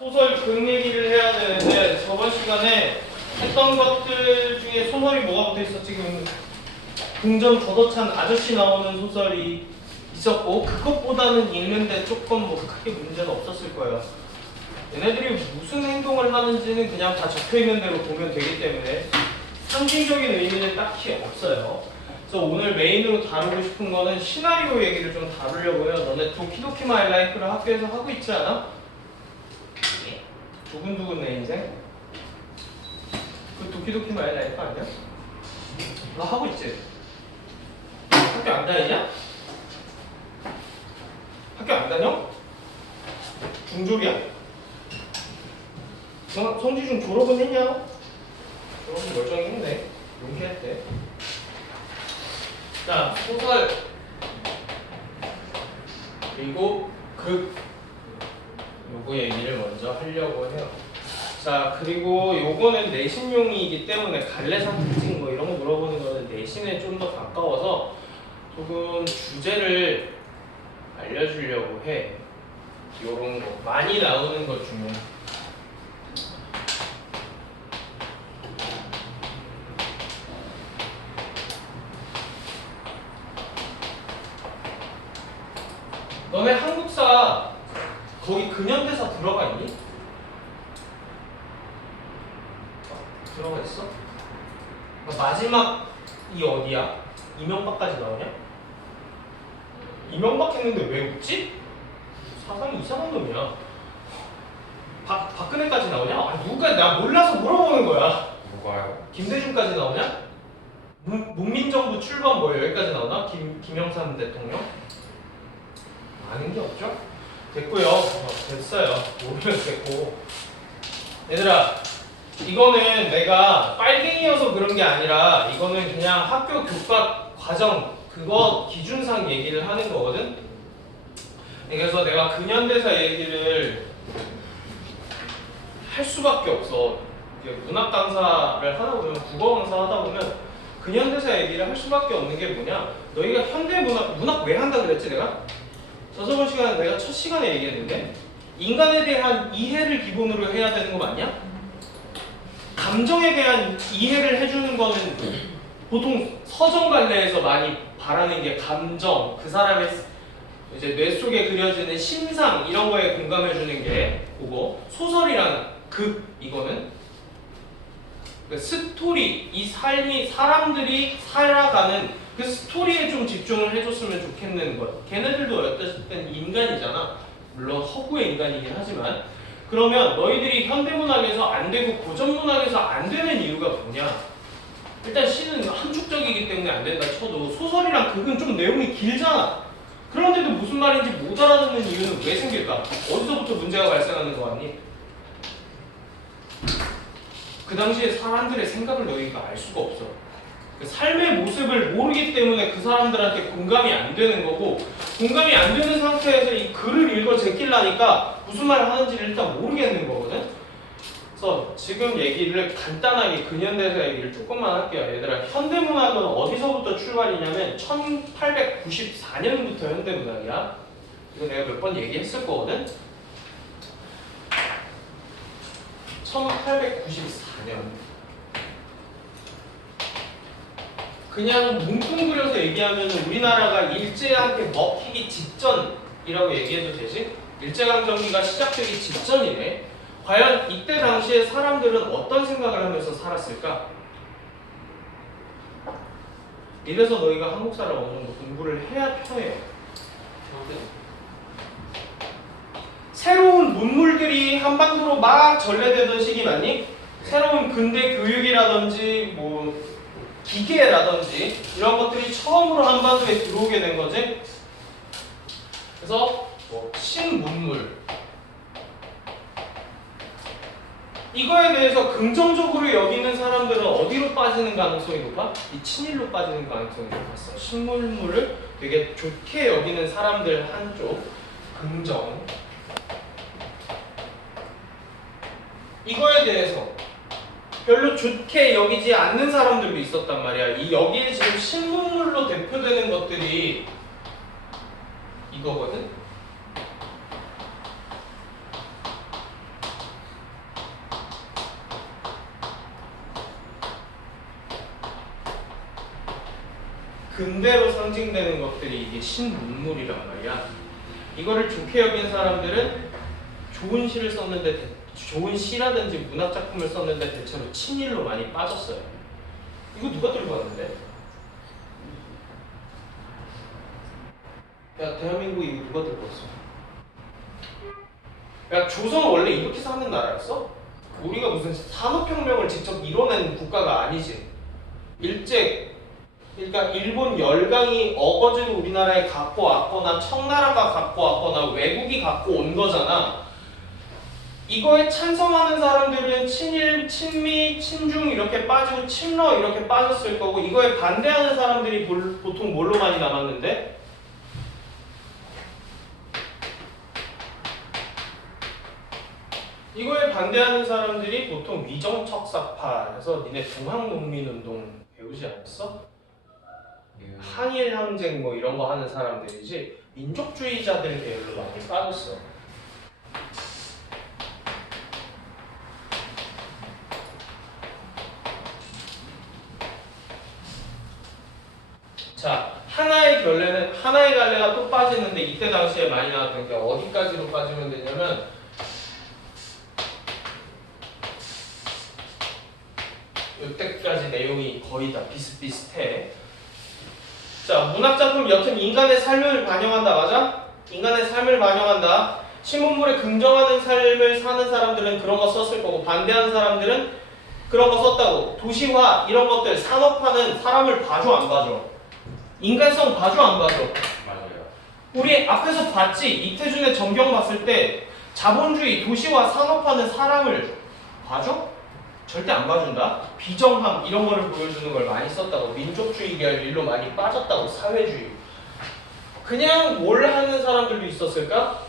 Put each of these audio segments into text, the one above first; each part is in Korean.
소설 글 얘기를 해야 되는데 저번 시간에 했던 것들 중에 소설이 뭐가 붙어 있었지? 지금 궁전 걷어찬 아저씨 나오는 소설이 있었고 그것보다는 읽는데 조금 뭐 크게 문제는 없었을 거예요. 얘네들이 무슨 행동을 하는지는 그냥 다 적혀있는 대로 보면 되기 때문에 상징적인 의미는 딱히 없어요. 그래서 오늘 메인으로 다루고 싶은 거는 시나리오 얘기를 좀 다루려고요. 너네 도키도키 마이 라이프를 학교에서 하고 있지 않아? 두근두근 내 인생? 그 도키도키 마이 라이프 아니야? 너 하고 있지? 학교 안 다니냐? 학교 안 다녀? 중졸이야? 성지중 졸업은 했냐? 졸업은 멀쩡히 했네. 용케했대. 자, 소설 그리고 극 요거 얘기를 먼저 하려고 해요. 자, 그리고 요거는 내신용이기 때문에 갈래산 특징 뭐 이런 거 물어보는 거는 내신에 좀 더 가까워서 조금 주제를 알려주려고 해. 요런 거 많이 나오는 것 중에 너네 한국사 거기 근현대사 들어가 있니? 들어가 있어? 마지막이 어디야? 이명박까지 나오냐? 이명박 했는데 왜 웃지? 사상이 이상한 놈이야. 박근혜까지 나오냐? 아, 누가 나 몰라서 물어보는 거야. 누가요? 김대중까지 나오냐? 문민정부 출범 뭐 여기까지 나오나? 김영삼 대통령? 아는 게 없죠? 됐고요. 됐어요. 모르면 됐고. 얘들아, 이거는 내가 빨갱이여서 그런 게 아니라 이거는 그냥 학교 교과 과정 그거 기준상 얘기를 하는 거거든. 그래서 내가 근현대사 얘기를 할 수밖에 없어. 문학 강사를 하다 보면 국어 강사 하다 보면 근현대사 얘기를 할 수밖에 없는 게 뭐냐? 너희가 현대 문학 왜 한다 그랬지 내가? 저번 시간에 내가 첫 시간에 얘기했는데 인간에 대한 이해를 기본으로 해야 되는 거 맞냐? 감정에 대한 이해를 해주는 거는 보통 서정관례에서 많이 바라는 게 감정, 그 사람의 이제 뇌 속에 그려지는 심상 이런 거에 공감해주는 게 그거 소설이라는 극 이거는 그러니까 스토리 이 삶이 사람들이 살아가는 그 스토리에 좀 집중을 해줬으면 좋겠는 것. 걔네들도 어쨌든 인간이잖아. 물론 허구의 인간이긴 하지만 그러면 너희들이 현대문학에서 안 되고 고전문학에서 안 되는 이유가 뭐냐? 일단 시는 함축적이기 때문에 안 된다 쳐도 소설이랑 극은 좀 내용이 길잖아. 그런데도 무슨 말인지 못 알아듣는 이유는 왜 생길까? 어디서부터 문제가 발생하는 거 같니? 그 당시에 사람들의 생각을 너희가 알 수가 없어. 그 삶의 모습을 모르기 때문에 그 사람들한테 공감이 안 되는 거고 공감이 안 되는 상태에서 이 글을 읽어 제끼려니까 무슨 말을 하는지를 일단 모르겠는 거거든. 그래서 지금 얘기를 간단하게 근현대사 얘기를 조금만 할게요. 얘들아, 현대문학은 어디서부터 출발이냐면 1894년부터 현대문학이야. 이거 내가 몇 번 얘기했을 거거든. 1894년. 그냥 뭉뚱그려서 얘기하면 우리나라가 일제한테 먹히기 직전이라고 얘기해도 되지? 일제강점기가 시작되기 직전이네. 과연 이때 당시에 사람들은 어떤 생각을 하면서 살았을까? 이래서 너희가 한국사를 어느 정도 공부를 해야 편해요. 새로운 문물들이 한반도로 막 전래되던 시기 맞니? 새로운 근대 교육이라든지 뭐 기계라든지 이런 것들이 처음으로 한반도에 들어오게 된 거지. 그래서 뭐 신문물 이거에 대해서 긍정적으로 여기는 사람들은 어디로 빠지는 가능성이 높아? 이 친일로 빠지는 가능성이 높았어. 신문물을 되게 좋게 여기는 사람들 한쪽 긍정 이거에 대해서 별로 좋게 여기지 않는 사람들도 있었단 말이야. 이 여기에 지금 신문물로 대표되는 것들이 이거거든. 근대로 상징되는 것들이 이게 신문물이란 말이야. 이거를 좋게 여긴 사람들은 좋은 시를 썼는데 좋은 시라든지 문학 작품을 썼는데 대체로 친일로 많이 빠졌어요. 이거 누가 들고 왔는데? 야, 대한민국 이거 누가 들고 왔어? 야, 조선은 원래 이렇게 사는 나라였어? 우리가 무슨 산업혁명을 직접 이뤄낸 국가가 아니지. 그러니까 일본 열강이 어거지로 우리나라에 갖고 왔거나 청나라가 갖고 왔거나 외국이 갖고 온 거잖아. 이거에 찬성하는 사람들은 친일, 친미, 친중 이렇게 빠지고 친러 이렇게 빠졌을 거고, 이거에 반대하는 사람들이 보통 뭘로 많이 남았는데? 이거에 반대하는 사람들이 보통 위정척사파에서 니네 중앙농민운동 배우지 않았어? 항일 항쟁 뭐 이런 거 하는 사람들이지 민족주의자들 계열로 많이 빠졌어. 자, 하나의 갈래가 또 빠지는데 이때 당시에 많이 나왔던 게 어디까지로 빠지면 되냐면 이때까지 내용이 거의 다 비슷비슷해. 자, 문학작품 여튼 인간의 삶을 반영한다. 맞아? 인간의 삶을 반영한다. 신문물에 긍정하는 삶을 사는 사람들은 그런 거 썼을 거고, 반대하는 사람들은 그런 거 썼다고. 도시화 이런 것들, 산업화는 사람을 봐줘 안 봐줘? 인간성 봐줘 안 봐줘? 맞아요. 우리 앞에서 봤지? 이태준의 전경 봤을 때 자본주의, 도시화, 산업화는 사람을 봐줘? 절대 안 봐준다. 비정함 이런 거를 보여주는 걸 많이 썼다고. 민족주의 계열 일로 많이 빠졌다고. 사회주의. 그냥 뭘 하는 사람들도 있었을까?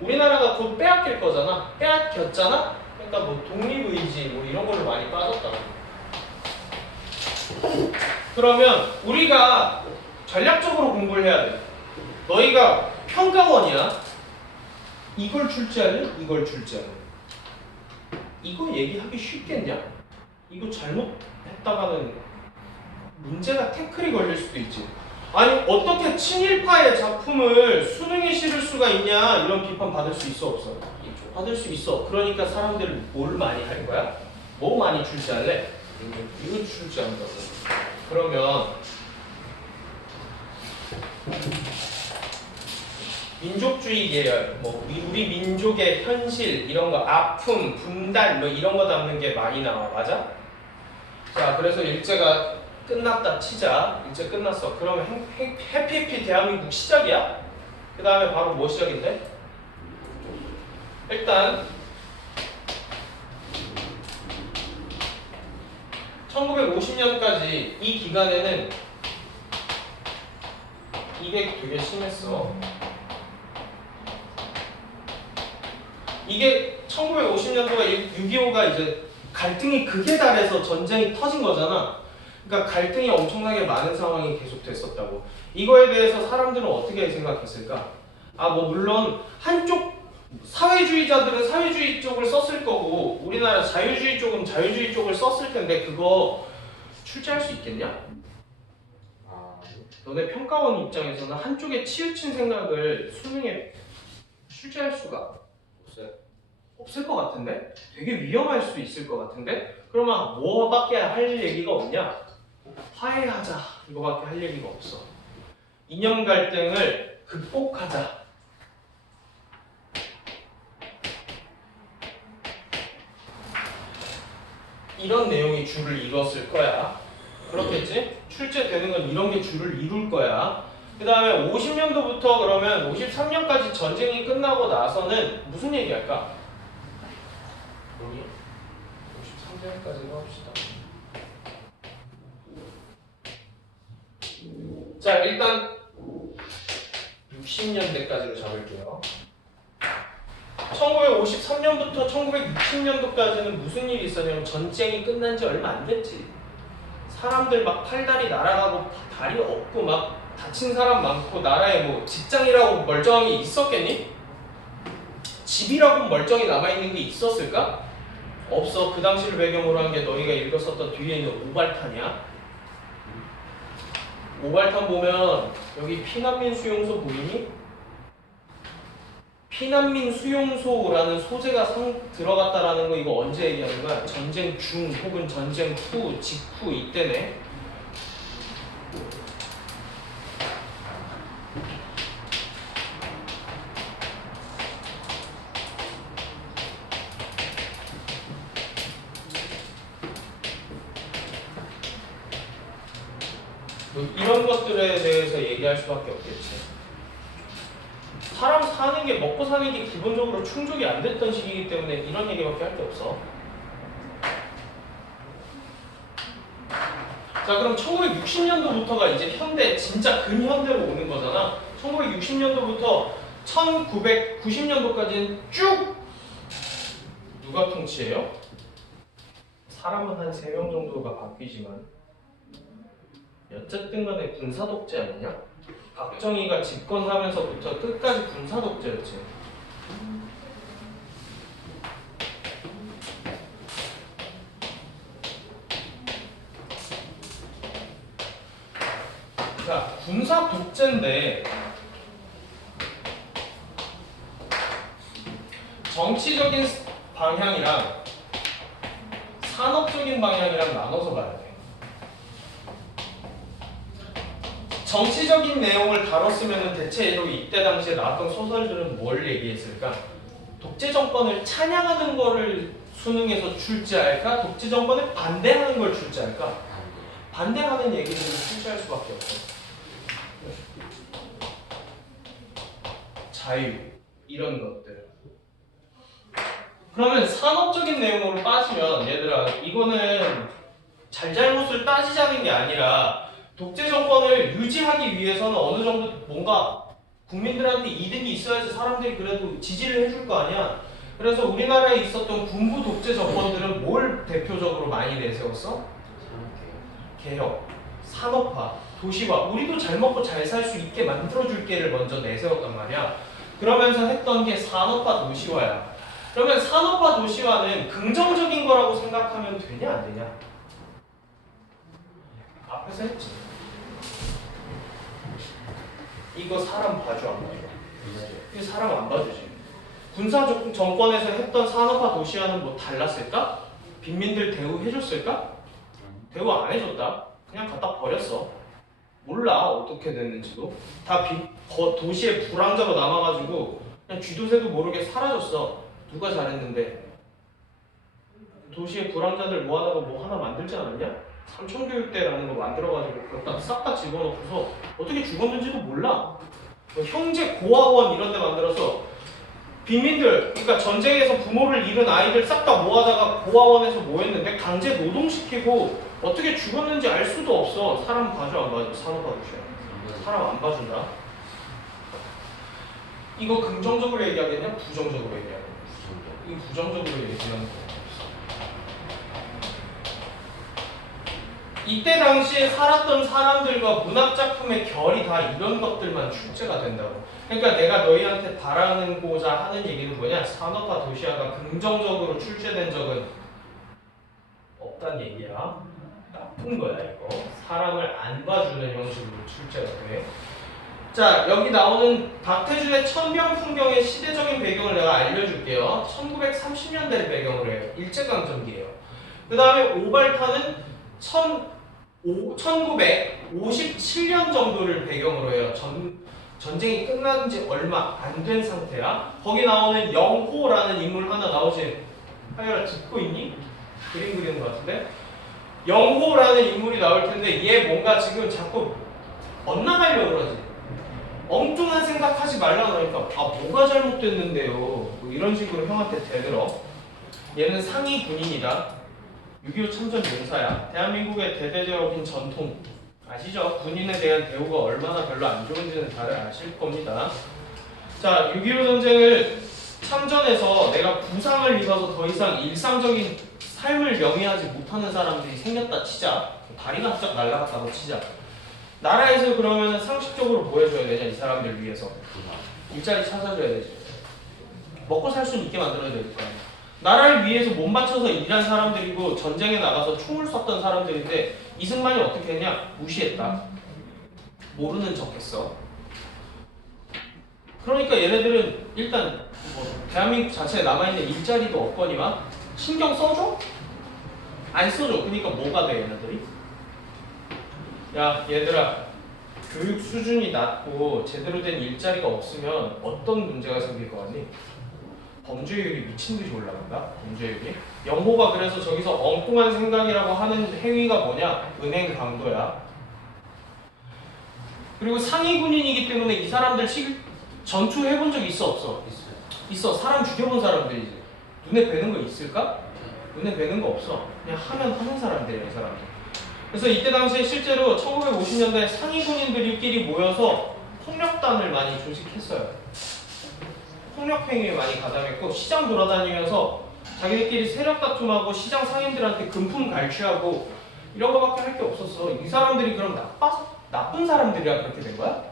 우리나라가 곧 빼앗길 거잖아. 빼앗겼잖아? 그러니까 뭐 독립의지 뭐 이런 걸로 많이 빠졌다고. 그러면 우리가 전략적으로 공부를 해야 돼. 너희가 평가원이야. 이걸 출제할래? 이걸 출제할래? 이거 얘기하기 쉽겠냐? 이거 잘못했다가는 문제가 태클이 걸릴 수도 있지. 아니 어떻게 친일파의 작품을 수능에 실을 수가 있냐, 이런 비판 받을 수 있어 없어? 받을 수 있어. 그러니까 사람들은 뭘 많이 할 거야? 뭐 많이 출제할래? 이거 출제한다고. 그러면 민족주의 계열, 뭐 우리 민족의 현실 이런 거, 아픔, 분단 뭐 이런 거 담는 게 많이 나와. 맞아? 자, 그래서 일제가 끝났다 치자. 일제 끝났어. 그러면 해피해피 대한민국 시작이야? 그 다음에 바로 뭐 시작인데? 일단 1950년까지 이 기간에는 이게 되게 심했어. 이게 1950년도가 6.25가 이제 갈등이 극에 달해서 전쟁이 터진 거잖아. 그러니까 갈등이 엄청나게 많은 상황이 계속됐었다고. 이거에 대해서 사람들은 어떻게 생각했을까? 아, 뭐 물론 한쪽 사회주의자들은 사회주의 쪽을 썼을 거고, 우리나라 자유주의 쪽은 자유주의 쪽을 썼을 텐데 그거 출제할 수 있겠냐? 너네 평가원 입장에서는 한쪽에 치우친 생각을 수능에 출제할 수가 없을 것 같은데? 되게 위험할 수 있을 것 같은데? 그러면 뭐밖에 할 얘기가 없냐? 화해하자 이거밖에 할 얘기가 없어. 이념 갈등을 극복하자. 이런 내용이 줄을 이뤘을 거야. 그렇겠지? 출제되는 건 이런 게 줄을 이룰 거야. 그 다음에 50년도부터 그러면 53년까지 전쟁이 끝나고 나서는 무슨 얘기할까? 여기 53년까지 해봅시다. 자, 일단 60년대까지로 잡을게요. 1953년부터 1960년도까지는 무슨 일이 있었냐면 전쟁이 끝난 지 얼마 안 됐지. 사람들 막 팔다리 날아가고 다리 없고 막 다친 사람 많고, 나라에 뭐 직장이라고 멀쩡한 게 있었겠니? 집이라고 멀쩡히 남아있는 게 있었을까? 없어. 그 당시를 배경으로 한 게 너희가 읽었었던 뒤에 있는 오발탄이야. 오발탄 보면 여기 피난민 수용소 보이니? 피난민 수용소라는 소재가 들어갔다라는 거 이거 언제 얘기하는 거야? 전쟁 중 혹은 전쟁 후, 직후 이때네. 이런 것들에 대해서 얘기할 수밖에 없겠지. 사람 사는 게 먹고 사는 게 기본적으로 충족이 안 됐던 시기이기 때문에 이런 얘기밖에 할 게 없어. 자, 그럼 1960년도부터가 이제 현대, 진짜 근현대로 오는 거잖아. 1960년도부터 1990년도까지는 쭉 누가 통치해요? 사람은 한 3명 정도가 바뀌지만 어쨌든 간에 군사 독재 아니냐? 박정희가 집권하면서부터 끝까지 군사 독재였지. 자, 군사 독재인데 정치적인 방향이랑 산업적인 방향이랑 나눠서 봐야 돼. 정치적인 내용을 다뤘으면 대체로 이때 당시에 나왔던 소설들은 뭘 얘기했을까? 독재 정권을 찬양하는 거를 수능에서 출제할까? 독재 정권을 반대하는 걸 출제할까? 반대하는 얘기를 출제할 수밖에 없어. 자유 이런 것들. 그러면 산업적인 내용으로 빠지면 얘들아 이거는 잘잘못을 따지자는 게 아니라 독재 정권을 유지하기 위해서는 어느 정도 뭔가 국민들한테 이득이 있어야지 사람들이 그래도 지지를 해줄 거 아니야. 그래서 우리나라에 있었던 군부 독재 정권들은 뭘 대표적으로 많이 내세웠어? 개혁, 산업화, 도시화. 우리도 잘 먹고 잘 살 수 있게 만들어줄게를 먼저 내세웠단 말이야. 그러면서 했던 게 산업화, 도시화야. 그러면 산업화, 도시화는 긍정적인 거라고 생각하면 되냐 안 되냐? 앞에서 했지. 이거 사람 봐줘 안 봐줘? 이거 사람 안 봐주지. 군사 정권에서 했던 산업화 도시화는 뭐 달랐을까? 빈민들 대우해줬을까? 대우 안 해줬다. 그냥 갖다 버렸어. 몰라 어떻게 됐는지도. 다 도시의 불황자로 남아가지고 그냥 쥐도새도 모르게 사라졌어. 누가 잘했는데? 도시의 불황자들 모아다가 뭐 하나 만들지 않았냐? 삼천교육대라는 거 만들어가지고 그거 싹 다 집어넣고서 어떻게 죽었는지도 몰라. 뭐 형제 고아원 이런 데 만들어서 빈민들, 그러니까 전쟁에서 부모를 잃은 아이들 싹 다 모아다가 고아원에서 모였는데 강제 노동시키고 어떻게 죽었는지 알 수도 없어. 사람 봐줘 안 봐줘? 산업화 도시야. 사람 안 봐준다. 이거 긍정적으로 얘기하겠냐? 부정적으로 얘기하겠냐? 이거 부정적으로 얘기하는 거야. 이때 당시에 살았던 사람들과 문학작품의 결이 다 이런 것들만 출제가 된다고. 그러니까 내가 너희한테 바라는고자 하는 얘기는 뭐냐? 산업화 도시화가 긍정적으로 출제된 적은 없단 얘기야. 나쁜 거야 이거. 사람을 안 봐주는 형식으로 출제가 돼. 자, 여기 나오는 박태준의 천병 풍경의 시대적인 배경을 내가 알려줄게요. 1930년대를 배경으로 해요. 일제강점기예요. 그 다음에 오발탄은 1957년 정도를 배경으로 해요. 전쟁이 끝난 지 얼마 안 된 상태야. 거기 나오는 영호라는 인물 하나 나오지. 하여라 듣고 있니? 그림 그리는 것 같은데? 영호라는 인물이 나올 텐데 얘 뭔가 지금 자꾸 엇나가려고 그러지. 엉뚱한 생각하지 말라고 하니까 아 뭐가 잘못됐는데요. 뭐 이런 식으로 형한테 대들어. 얘는 상위 군인이다. 6.25 참전 용사야. 대한민국의 대대적인 전통 아시죠? 군인에 대한 대우가 얼마나 별로 안 좋은지는 다들 아실 겁니다. 자, 6.25 전쟁을 참전해서 내가 부상을 입어서 더 이상 일상적인 삶을 영위하지 못하는 사람들이 생겼다 치자. 다리가 쫙 날아갔다고 치자. 나라에서 그러면 상식적으로 뭐 해줘야 되냐? 이 사람들 위해서 일자리 찾아줘야 되지. 먹고 살 수 있게 만들어야 될 거 아니야. 나라를 위해서 몸 바쳐서 일한 사람들이고 전쟁에 나가서 총을 쐈던 사람들인데 이승만이 어떻게 했냐? 무시했다. 모르는 척했어. 그러니까 얘네들은 일단 뭐 대한민국 자체에 남아있는 일자리도 없거니와 신경 써줘? 안 써줘. 그러니까 뭐가 돼 얘네들이? 야 얘들아, 교육 수준이 낮고 제대로 된 일자리가 없으면 어떤 문제가 생길 것 같니? 범죄율이 미친듯이 올라간다. 범죄율이. 영호가 그래서 저기서 엉뚱한 생각이라고 하는 행위가 뭐냐? 은행 강도야. 그리고 상위 군인이기 때문에 이 사람들 전투해본 적 있어 없어? 있어요. 있어. 사람 죽여본 사람들이지. 눈에 뵈는 거 있을까? 눈에 뵈는 거 없어. 그냥 하면 하는 사람들이야 이 사람들. 그래서 이때 당시에 실제로 1950년대 상위 군인들끼리 모여서 폭력단을 많이 조직했어요. 폭력 행위에 많이 가담했고 시장 돌아다니면서 자기들끼리 세력 다툼하고 시장 상인들한테 금품 갈취하고 이런 거밖에 할 게 없었어. 이 사람들이 그럼 나쁜 사람들이야 그렇게 된 거야?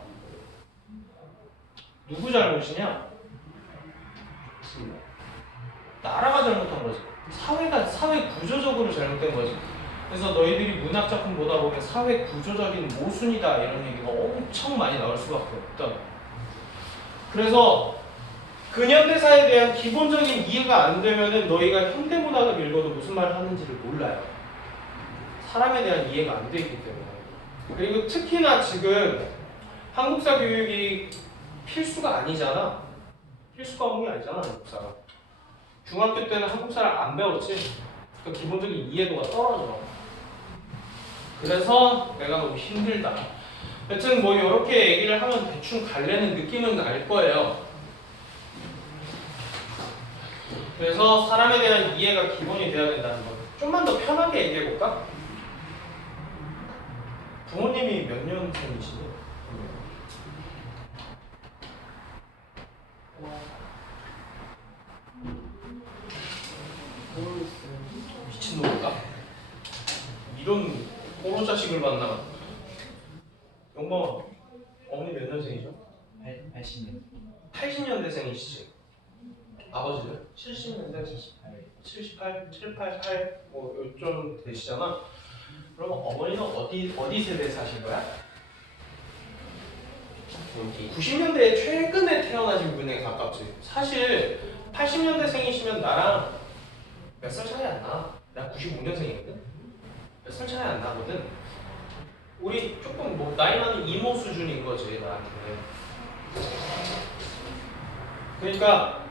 누구 잘못이냐? 나라가 잘못한 거지. 사회 구조적으로 잘못된 거지. 그래서 너희들이 문학 작품 보다 보면 사회 구조적인 모순이다 이런 얘기가 엄청 많이 나올 수밖에 없다. 그래서 근현대사에 대한 기본적인 이해가 안 되면은 너희가 현대문학을 읽어도 무슨 말을 하는지를 몰라요. 사람에 대한 이해가 안 돼 있기 때문에. 그리고 특히나 지금 한국사 교육이 필수가 아니잖아. 필수 과목이 아니잖아 한국사가. 중학교 때는 한국사를 안 배웠지. 그 기본적인 이해도가 떨어져. 그래서 내가 너무 힘들다. 여튼 뭐 이렇게 얘기를 하면 대충 갈래는 느낌은 알 거예요. 그래서 사람에 대한 이해가 기본이 돼야 된다는 거. 좀만 더 편하게 얘기해 볼까? 부모님이 몇 년생이시니? 미친놈인가? 이런 호로 자식을 만나. 영범아, 어머니 몇 년생이죠? 80년. 80년대생이시지? 아버지는? 70년대? 78, 78, 뭐 요쯤 되시잖아? 그러면 어머니는 어디 세대에 사신 거야? 여기 90년대에 최근에 태어나신 분에 가깝지. 사실 80년대생이시면 나랑 몇 살 차이 안 나. 나 95년생이거든? 몇 살 차이 안 나거든? 우리 조금 뭐 나이 많은 이모 수준인 거지 나한테. 그러니까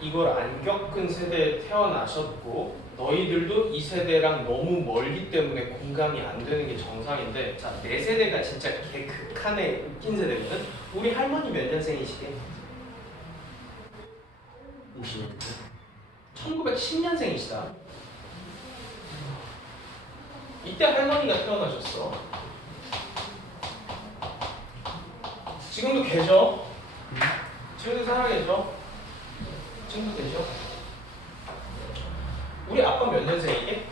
이걸 안 겪은 세대에 태어나셨고 너희들도 이 세대랑 너무 멀기 때문에 공감이 안 되는 게 정상인데, 자, 내 세대가 진짜 극한의 웃긴 세대거든? 우리 할머니 몇 년생이시게? 50년. 1910년생이시다. 이때 할머니가 태어나셨어. 지금도 계셔? 지금도 살아계셔? 지금도 계셔? 우리 아빠 몇 년생이게?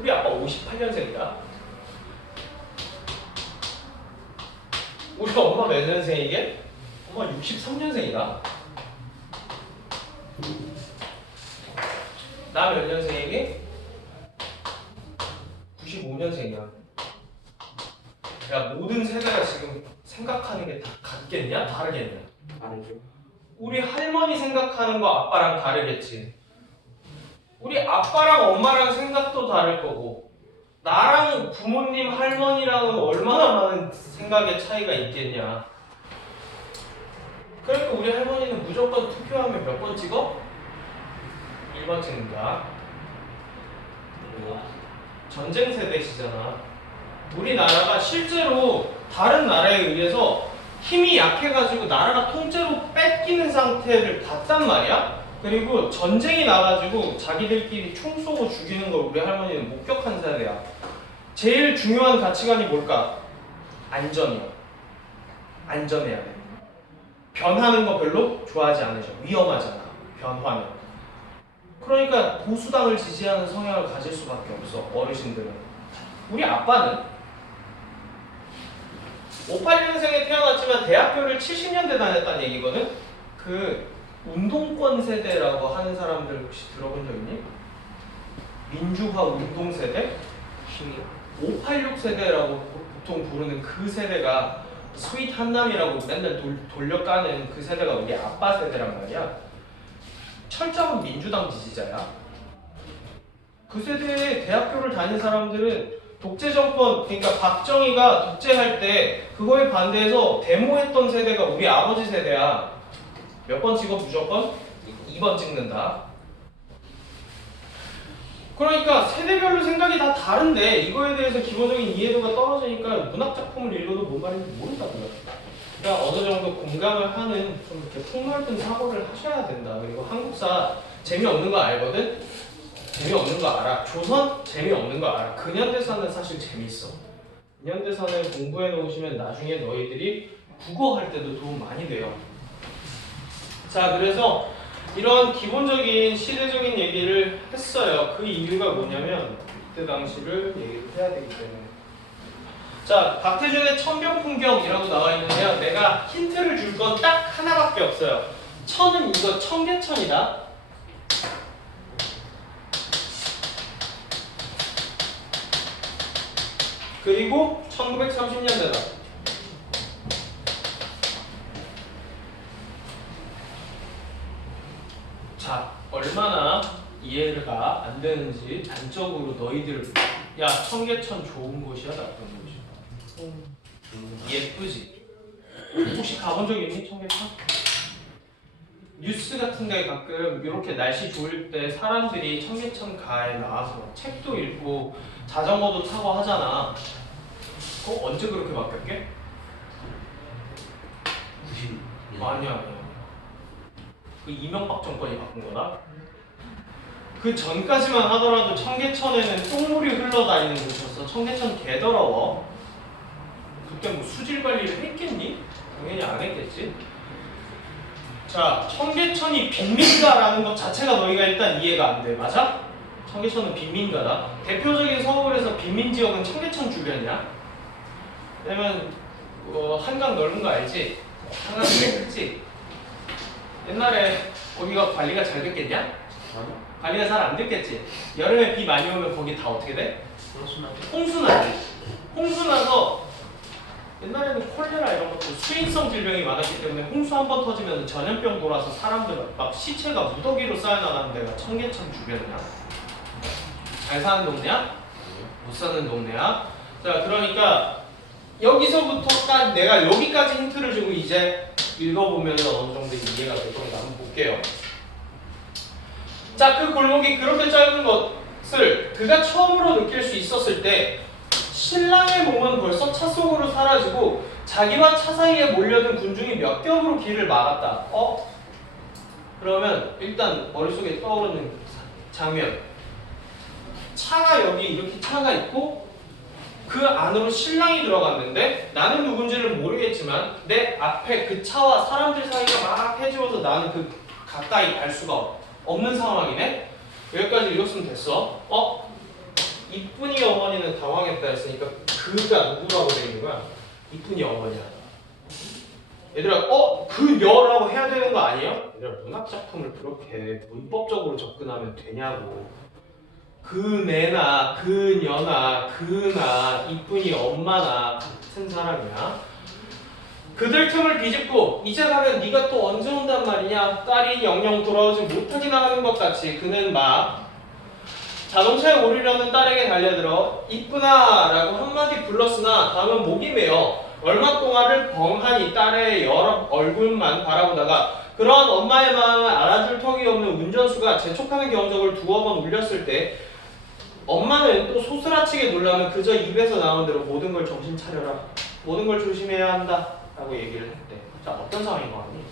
우리 아빠 58년생이다. 우리 엄마 몇 년생이게? 엄마 63년생이다. 나 몇 년생이게? 95년생이야. 야, 모든 세대가 지금 생각하는 게 다 같겠냐? 다르겠냐? 다르죠. 우리 할머니 생각하는 거 아빠랑 다르겠지. 우리 아빠랑 엄마랑 생각도 다를 거고, 나랑 부모님 할머니랑은 얼마나 많은 생각의 차이가 있겠냐. 그러니까 우리 할머니는 무조건 투표하면 몇 번 찍어? 1번 찍는다. 전쟁 세대시잖아. 우리나라가 실제로 다른 나라에 의해서 힘이 약해가지고 나라가 통째로 뺏기는 상태를 봤단 말이야. 그리고 전쟁이 나가지고 자기들끼리 총 쏘고 죽이는 걸 우리 할머니는 목격한 세대야. 제일 중요한 가치관이 뭘까? 안전이야. 안전해야 돼. 변하는 거 별로 좋아하지 않으셔. 위험하잖아. 변화는. 그러니까 보수당을 지지하는 성향을 가질 수밖에 없어. 어르신들은. 우리 아빠는 58년생에 태어났지만 대학교를 70년대 다녔다는 얘기거든? 그 운동권 세대라고 하는 사람들 혹시 들어본 적 있니? 민주화 운동 세대? 586 세대라고 보통 부르는 그 세대가 스윗 한남이라고 맨날 돌려까는 그 세대가 우리 아빠 세대란 말이야. 철저한 민주당 지지자야. 그 세대에 대학교를 다닌 사람들은 독재 정권, 그러니까 박정희가 독재할 때 그거에 반대해서 데모했던 세대가 우리 아버지 세대야. 몇 번 찍어 무조건? 2번 찍는다. 그러니까 세대별로 생각이 다 다른데 이거에 대해서 기본적인 이해도가 떨어지니까 문학 작품을 읽어도 뭔 말인지 모른다고요. 그러니까 어느 정도 공감을 하는 좀 이렇게 폭넓은 사고를 하셔야 된다. 그리고 한국사 재미없는 거 알거든? 재미없는 거 알아. 조선 재미없는 거 알아. 근현대사는 사실 재밌어. 근현대사는 공부해 놓으시면 나중에 너희들이 국어 할 때도 도움 많이 돼요. 자, 그래서 이런 기본적인 시대적인 얘기를 했어요. 그 이유가 뭐냐면 그때 당시를 얘기를 해야 되기 때문에. 자, 박태준의 천병풍경이라고 나와 있는데요. 내가 힌트를 줄 건 딱 하나밖에 없어요. 천은 이거 청계천이다. 그리고 1930년대다. 자, 얼마나 이해가 안 되는지 단적으로 너희들 야, 청계천 좋은 곳이야, 나쁜 곳이야? 예쁘지? 혹시 가본 적 있니, 청계천? 뉴스 같은 데 가끔 이렇게 날씨 좋을 때 사람들이 청계천 가에 나와서 책도 읽고 자전거도 타고 하잖아. 언제 그렇게 바뀌었게? 90년. 아니야. 그 이명박 정권이 바꾼 거다. 그 전까지만 하더라도 청계천에는 똥물이 흘러다니는 곳이었어. 청계천 개 더러워. 그때 뭐 수질 관리를 했겠니? 당연히 안 했겠지. 자, 청계천이 빈민가라는 것 자체가 너희가 일단 이해가 안 돼. 맞아? 청계천은 빈민가다. 대표적인 서울에서 빈민지역은 청계천 주변이야. 왜냐면 한강 넓은 거 알지? 한강 되게 크지? 옛날에 거기가 관리가 잘 됐겠냐? 관리가 잘 안 됐겠지? 여름에 비 많이 오면 거기 다 어떻게 돼? 홍수 나지. 홍수 나서 옛날에는 콜레라 이런 것도 수인성 질병이 많았기 때문에 홍수 한 번 터지면 전염병 돌아서 사람들 막 시체가 무더기로 쌓여나가는 데가 청계천 주변이야. 잘 사는 동네야? 못 사는 동네야? 자, 그러니까 여기서부터 내가 여기까지 힌트를 주고 이제 읽어보면 어느 정도 이해가 될 겁니다. 한번 볼게요. 자, 그 골목이 그렇게 짧은 것을 그가 처음으로 느낄 수 있었을 때 신랑의 몸은 벌써 차 속으로 사라지고 자기와 차 사이에 몰려든 군중이 몇 겹으로 길을 막았다. 그러면 일단 머릿속에 떠오르는 장면. 차가 여기 이렇게 차가 있고 그 안으로 신랑이 들어갔는데 나는 누군지를 모르겠지만 내 앞에 그 차와 사람들 사이가 막 해지워서 나는 그 가까이 갈 수가 없는 상황이네. 여기까지 읽었으면 됐어. 이쁜이 어머니는 당황했다 했으니까 그가 누구라고 돼 있는 거야? 이쁜이 어머니야. 얘들아, 그 여라고 해야 되는 거 아니에요? 얘들아, 문학 작품을 그렇게 문법적으로 접근하면 되냐고. 그네나 그녀나 그나 이쁜이 엄마나 같은 사람이야. 그들 틈을 비집고 이제 가면 네가 또 언제 온단 말이냐. 딸이 영영 돌아오지 못하기나 하는 것 같이 그는 막 자동차에 오르려는 딸에게 달려들어 이쁘나 라고 한마디 불렀으나 다음은 목이 메어 얼마 동안을 벙하니 딸의 여러 얼굴만 바라보다가 그러한 엄마의 마음을 알아줄 턱이 없는 운전수가 재촉하는 경적을 두어 번 울렸을 때 엄마는 또 소스라치게 놀라면 그저 입에서 나온 대로 모든 걸 정신 차려라. 모든 걸 조심해야 한다. 라고 얘기를 했대. 자, 어떤 상황인 것 같니?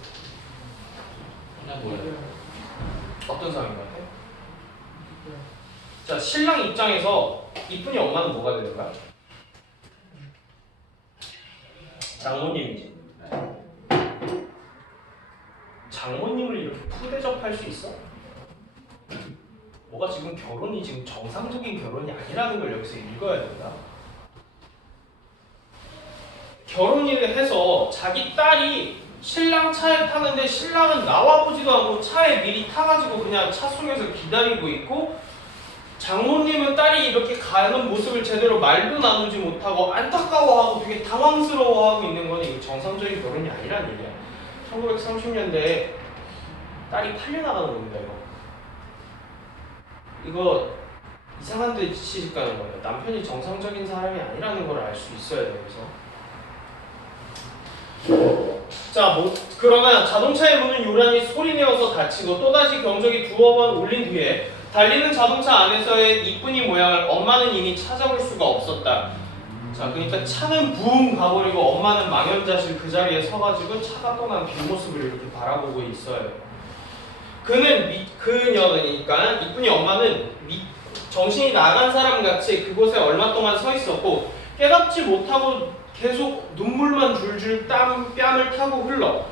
어떤 상황인 것 같아? 자, 신랑 입장에서 이쁜이 엄마는 뭐가 되는 거야? 장모님이지. 장모님을 이렇게 푸대접할 수 있어? 뭐가 지금 결혼이 지금 정상적인 결혼이 아니라는 걸 여기서 읽어야 된다. 결혼을 해서 자기 딸이 신랑 차에 타는데 신랑은 나와보지도 않고 차에 미리 타가지고 그냥 차 속에서 기다리고 있고 장모님은 딸이 이렇게 가는 모습을 제대로 말도 나누지 못하고 안타까워하고 되게 당황스러워하고 있는 건 이거 정상적인 결혼이 아니란 얘기야. 1930년대에 딸이 팔려나가는 겁니다. 이거 이상한 데 시집 가는 거예요. 남편이 정상적인 사람이 아니라는 걸 알 수 있어야 돼요. 그래서 자, 그러나 자동차의 문은 요란히 소리내어서 닫히고 또다시 경적이 두어 번 울린 뒤에 달리는 자동차 안에서의 이쁜이 모양을 엄마는 이미 찾아볼 수가 없었다. 자, 그러니까 차는 붕 가버리고 엄마는 망연자실 그 자리에 서가지고 차가 떠난 뒷모습을 이렇게 바라보고 있어요. 그녀니까 이쁜이 엄마는 정신이 나간 사람 같이 그곳에 얼마 동안 서 있었고 깨닫지 못하고 계속 눈물만 줄줄 뺨을 타고 흘러.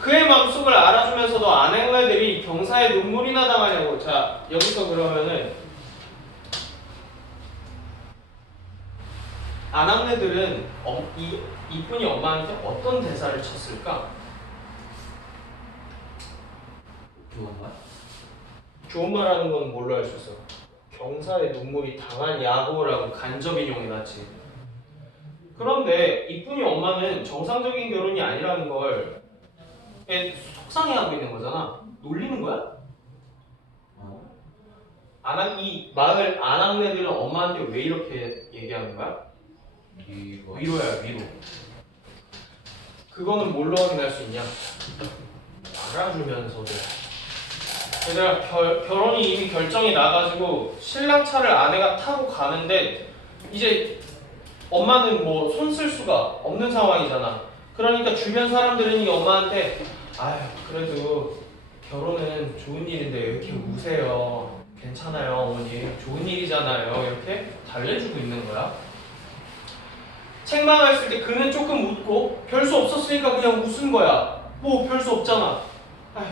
그의 마음속을 알아주면서도 아내들이 경사에 눈물이나 당하냐고. 자, 여기서 그러면은 아낙네들은 이쁜이 엄마한테 어떤 대사를 쳤을까? 좋은 말? 좋은 말하는 건 뭘로 할 수 있어? 경사에 눈물이 당하냐고라고 간접인용해놨지. 그런데 이쁜이 엄마는 정상적인 결혼이 아니라는 걸 속상해하고 있는 거잖아. 놀리는 거야? 이 마을 아낙네들은 엄마한테 왜 이렇게 얘기하는 거야? 위로야, 위로. 그거는 뭘로 확인할 수 있냐? 알아주면서도. 얘들아, 결혼이 이미 결정이 나가지고 신랑 차를 아내가 타고 가는데 이제 엄마는 뭐 손 쓸 수가 없는 상황이잖아. 그러니까 주변 사람들은 이 엄마한테 아유, 그래도 결혼은 좋은 일인데 왜 이렇게 우세요? 괜찮아요, 어머니. 좋은 일이잖아요. 이렇게 달래주고 있는 거야. 책망했을 때 그는 조금 웃고 별 수 없었으니까 그냥 웃은 거야. 뭐 별 수 없잖아. 아휴,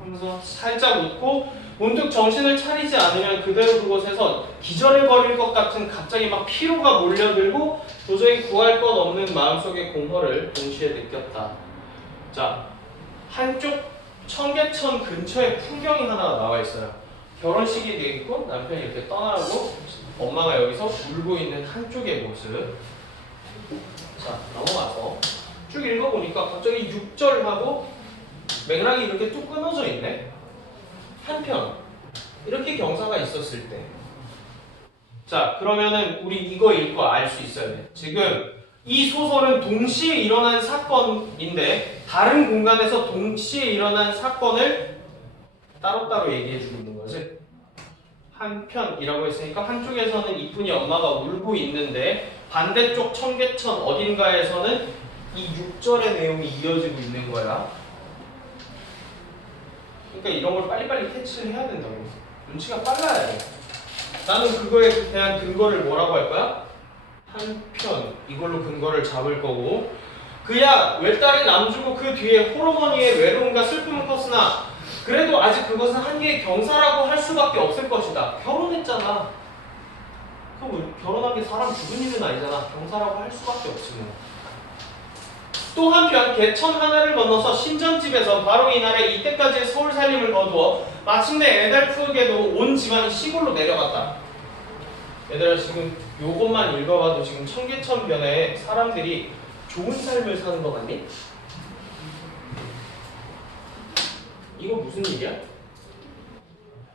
하면서 살짝 웃고 문득 정신을 차리지 않으면 그대로 그곳에서 기절해버릴 것 같은 갑자기 막 피로가 몰려들고 도저히 구할 것 없는 마음속의 공허를 동시에 느꼈다. 자, 한쪽 청계천 근처에 풍경이 하나가 나와 있어요. 결혼식이 돼 있고 남편이 이렇게 떠나고 엄마가 여기서 울고 있는 한쪽의 모습. 자, 넘어가서 쭉 읽어보니까 갑자기 6절하고 맥락이 이렇게 뚝 끊어져 있네. 한편 이렇게 경사가 있었을 때, 자, 그러면은 우리 이거 읽고 알 수 있어야 돼. 지금 이 소설은 동시에 일어난 사건인데 다른 공간에서 동시에 일어난 사건을 따로따로 얘기해주고 있는 거지. 한편이라고 했으니까 한쪽에서는 이쁜이 엄마가 울고 있는데 반대쪽 청계천 어딘가에서는 이 6절의 내용이 이어지고 있는 거야. 그러니까 이런 걸 빨리빨리 캐치를 해야 된다고. 눈치가 빨라야 돼. 나는 그거에 대한 근거를 뭐라고 할 거야? 한편, 이걸로 근거를 잡을 거고, 그야 외딸이 남주고 그 뒤에 홀어머니의 외로움과 슬픔은 컸으나 그래도 아직 그것은 한계의 경사라고 할 수밖에 없을 것이다. 결혼했잖아. 그럼 결혼한 게 사람 죽은 일은 아니잖아. 경사라고 할 수밖에 없지 뭐. 또 한편 개천 하나를 건너서 신전집에서 바로 이날에 이때까지의 서울 살림을 거두어 마침내 에달프게도 온 집안이 시골로 내려갔다. 얘들아, 지금 요것만 읽어봐도 지금 청계천변에 사람들이 좋은 삶을 사는 거 같니? 이거 무슨 일이야?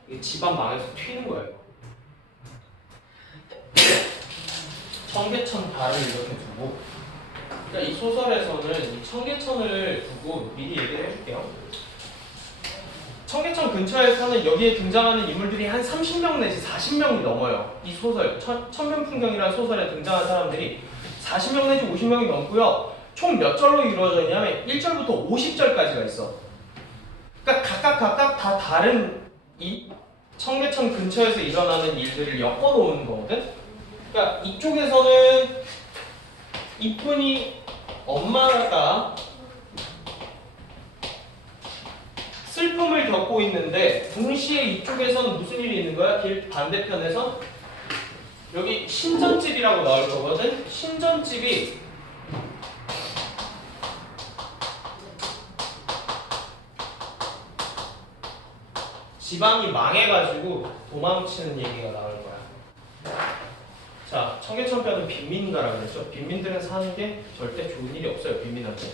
이게 집안 망해서 튀는 거예요. 청계천 발을 이렇게 두고, 그러니까 이 소설에서는 이 청계천을 두고 미리 얘기를 해줄게요. 청계천 근처에서는 여기에 등장하는 인물들이 한 30명 내지 40명이 넘어요. 이 소설, 천변풍경이라는 소설에 등장한 사람들이 40명 내지 50명이 넘고요. 총 몇 절로 이루어져 있냐면 1절부터 50절까지가 있어. 그러니까 각각 다 다른 이 청계천 근처에서 일어나는 일들을 엮어놓은 거거든. 그러니까 이쪽에서는 이쁜이 엄마가 슬픔을 겪고 있는데 동시에 이쪽에서는 무슨 일이 있는 거야? 길 반대편에서 여기 신전집이라고 나올 거거든. 신전집이 집안이 망해가지고 도망치는 얘기가 나올 거야. 자, 청계천편은 빈민가라고 그랬죠. 빈민들은 사는 게 절대 좋은 일이 없어요. 빈민한테.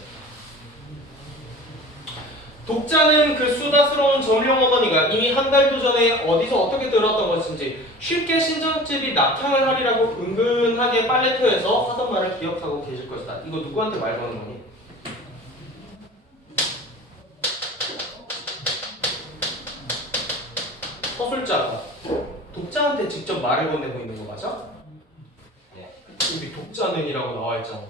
독자는 그 수다스러운 점령 어머니가 이미 한 달도 전에 어디서 어떻게 들었던 것인지 쉽게 신전집이 낙향을 하리라고 은근하게 빨래터에서 하던 말을 기억하고 계실 것이다. 이거 누구한테 말 거는 거니? 서술자가 독자한테 직접 말을 건네고 있는 거 맞아? 네. 여기 독자는이라고 나와 있잖아.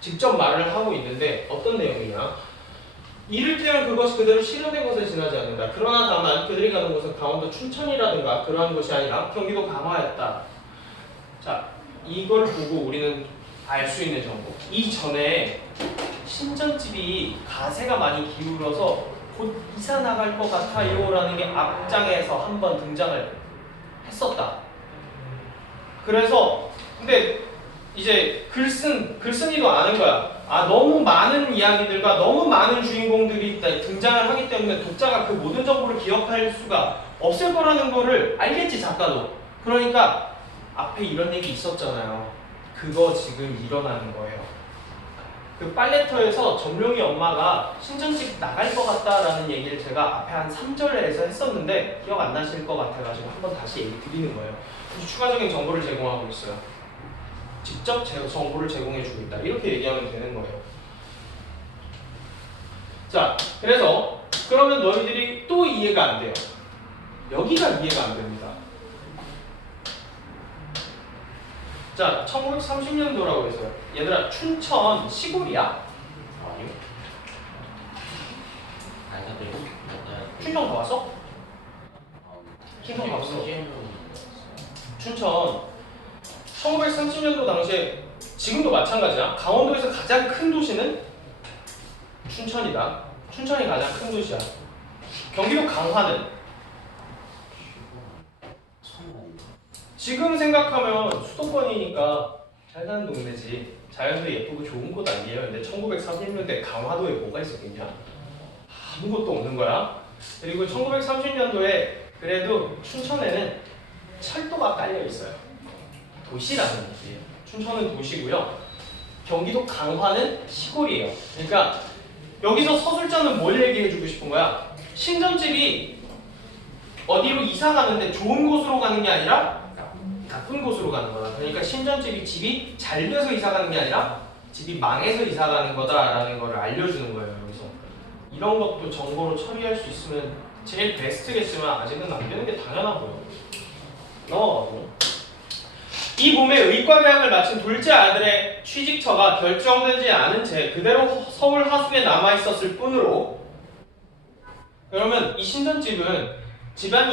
직접 말을 하고 있는데 어떤 내용이냐? 이를테면 그것이 그대로 실현된 것에 지나지 않는다. 그러나 다만 그들이 가는 곳은 강원도 춘천이라든가 그러한 곳이 아니라 경기도 강화였다. 자, 이걸 보고 우리는 알 수 있는 정보. 이전에 신전집이 가세가 많이 기울어서 곧 이사 나갈 것 같아요 라는 게 앞장에서 한번 등장을 했었다. 그래서 근데 이제 글쓴이도 아는 거야. 아, 너무 많은 이야기들과 너무 많은 주인공들이 등장을 하기 때문에 독자가 그 모든 정보를 기억할 수가 없을 거라는 거를 알겠지, 작가도. 그러니까 앞에 이런 얘기 있었잖아요. 그거 지금 일어나는 거예요. 그 빨래터에서 점룡이 엄마가 신전집 나갈 것 같다라는 얘기를 제가 앞에 한 3절에서 했었는데 기억 안 나실 것 같아가지고 한번 다시 얘기 드리는 거예요. 추가적인 정보를 제공하고 있어요. 직접 정보를 제공해주고 있다. 이렇게 얘기하면 되는 거예요. 자, 그래서 그러면 너희들이 또 이해가 안 돼요. 여기가 이해가 안 됩니다. 자, 1930년도라고 해서요. 얘들아, 춘천 시골이야? 아니요. 아니 근데 춘천 가봤어? 춘천 가봤어. 춘천 1930년도 당시에 지금도 마찬가지야. 강원도에서 가장 큰 도시는 춘천이다. 춘천이 가장 큰 도시야. 경기도 강화는 지금 생각하면 수도권이니까 잘 사는 동네지. 자연도 예쁘고 좋은 곳 아니에요. 근데 1930년대 강화도에 뭐가 있었겠냐? 아무것도 없는 거야. 그리고 1930년도에 그래도 춘천에는 철도가 깔려 있어요. 도시라는 얘기예요. 춘천은 도시고요. 경기도 강화는 시골이에요. 그러니까 여기서 서술자는 뭘 얘기해주고 싶은 거야? 신전집이 어디로 이사 가는데 좋은 곳으로 가는 게 아니라 나쁜 곳으로 가는 거다. 그러니까 신전집이 집이 잘 돼서 이사 가는 게 아니라 집이 망해서 이사 가는 거다라는 걸 알려주는 거예요. 여기서 이런 것도 정보로 처리할 수 있으면 제일 베스트겠지만 아직은 안 되는 게 당연하고요. 넘어가고. 이 봄에 의과대학을 마친 둘째 아들의 취직처가 결정되지 않은 채 그대로 서울 하숙에 남아 있었을 뿐으로, 그러면 이 신전집은 집안이